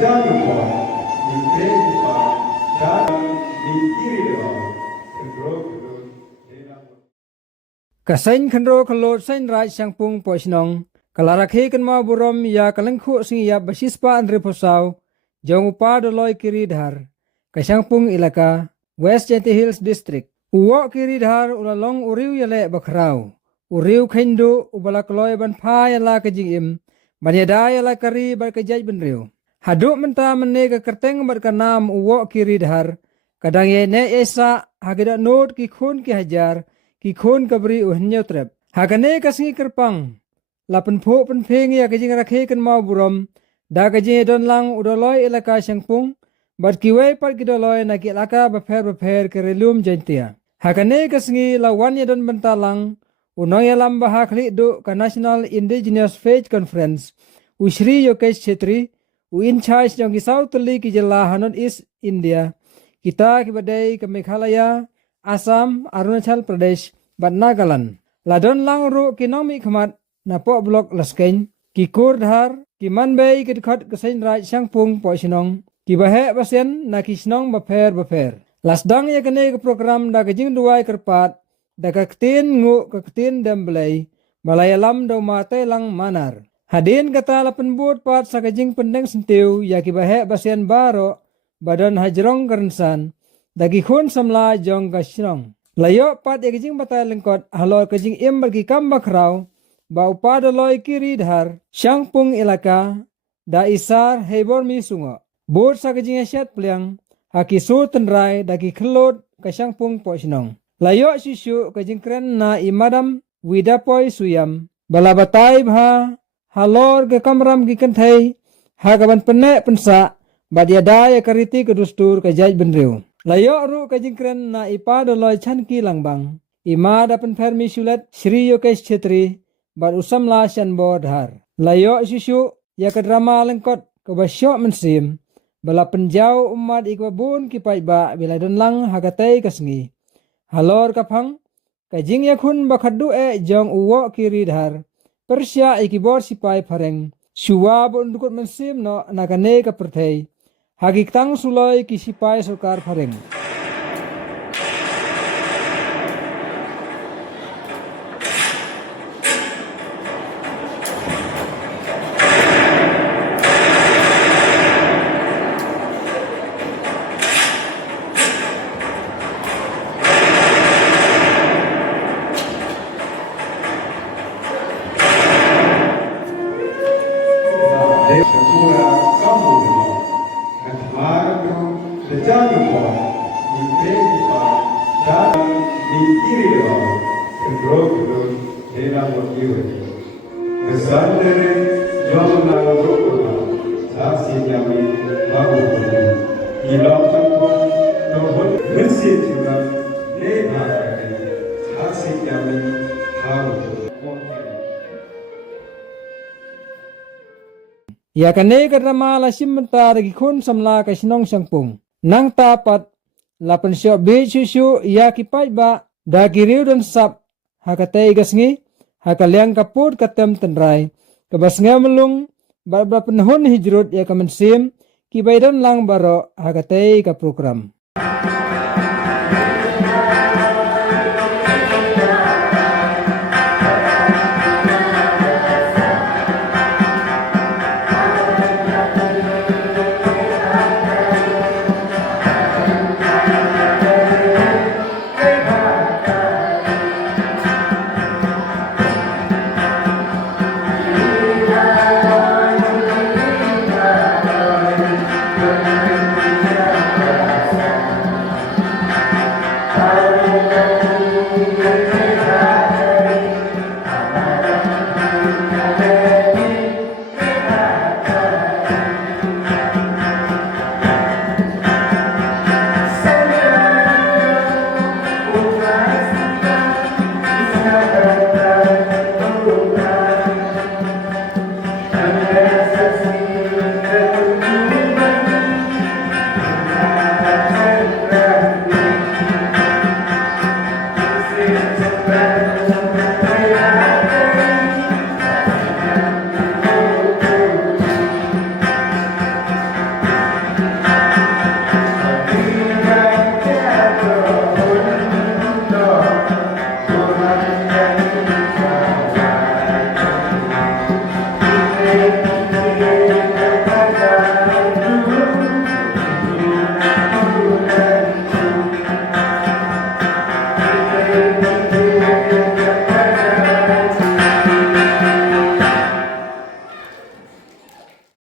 Jangan lupa mengkreditkan dan dikirikan kedua-kedua dalam Kasain khandro khalot sain raj sangpung poisnong kalarakhe kanma burom ya kalangkhu sing ya basispa andre posaw jong upa doloi kiridhar kasangpung ilaka West Jati Hills District uwo kiridhar ulalong uriu yale bakrau uriu khindu ubala kloi ban pha yala kajing im banyada yala kari bar kajaj benriu haduk menta mene ka kerteng bar kanam uwo kiridhar kadang ye ne esa hagida not ki khun ki hajar ki khun kabri uhnyau trep hagane kasingi kerpang lapen pho pen pheng ya kajing rakhe kan mau burom da kajing don lang udoloi elaka sangpung bat kiwe pat kidoloi na ki laka bapher kerelum jantia hagane kasingi lawan ya don bentalang unoy alam bah khli do ka National Indigenous Faith Conference usri yokesh chetri u in charge jong ki South Li ki jela Hanot East India kita ki badai ke Meghalaya Assam, Arunachal Pradesh, bat Nagaland. Ladon lang ru kinomi khamat napo blok laskeng ki kurdhar ki manbei ki khot kasain raj sangpung poisinong ki bahe basen na ki snong bapher. Lasdang ya kene ke program da kajing duai kerpat da kaktin ngu kaktin demblei malayalam do mate lang manar. Hadin kata lapen buat pat sa kajing pendeng sentiu ya ki bahe basen baro badan hajrong kerensan dagi khun samla jong kashrong layo pat ya kajing batai lengkot halor kajing im bagi kamba krau ba upada loi kiri dhar sangpung ilaka da isar hebor mi sungo bor sa kajing asyat pliang haki su tenrai dagi khelot ka sangpung poisnong layo sisu kajing kren na imadam widapoi suyam bala batai bha halor ke kamram ki kenthai hagaban penne pensa badiada ya kariti kedustur kajaj benriu layo ru kajingkren na ipa doloi chanki langbang ima dapen permi sulet Sri Yokesh Chetri bat usam la shanbo dhar layo sisu ya kadrama lengkot kebasyok mensim bala penjau umat ikwabun kipai ba bila don lang hagatai kasngi halor kapang kajing ya khun bakhadu jong uwo kiri dhar persya ikibor sipai pareng suwa bon dukut mensim no nakane ka perthei hagik tang suloi kisipai sarkar pareng Jangan lupa mengkreditkan dan dikirikan kedua-kedua dalam waktu kesadaran yang menanggung saksi kami baru hilang campur tahun bersih juga lebaran saksi kami baru ya kane karama lasim mentar gi khun samla ka sinong sangpung nang tapat lapan syok be susu ya kipai ba da kiriu dan sap hakatei gasngi hakaliang kaput katem tenrai kabasnga melung ba penhun hijrut ya kamensim kibai dan lang baro hakatei ka program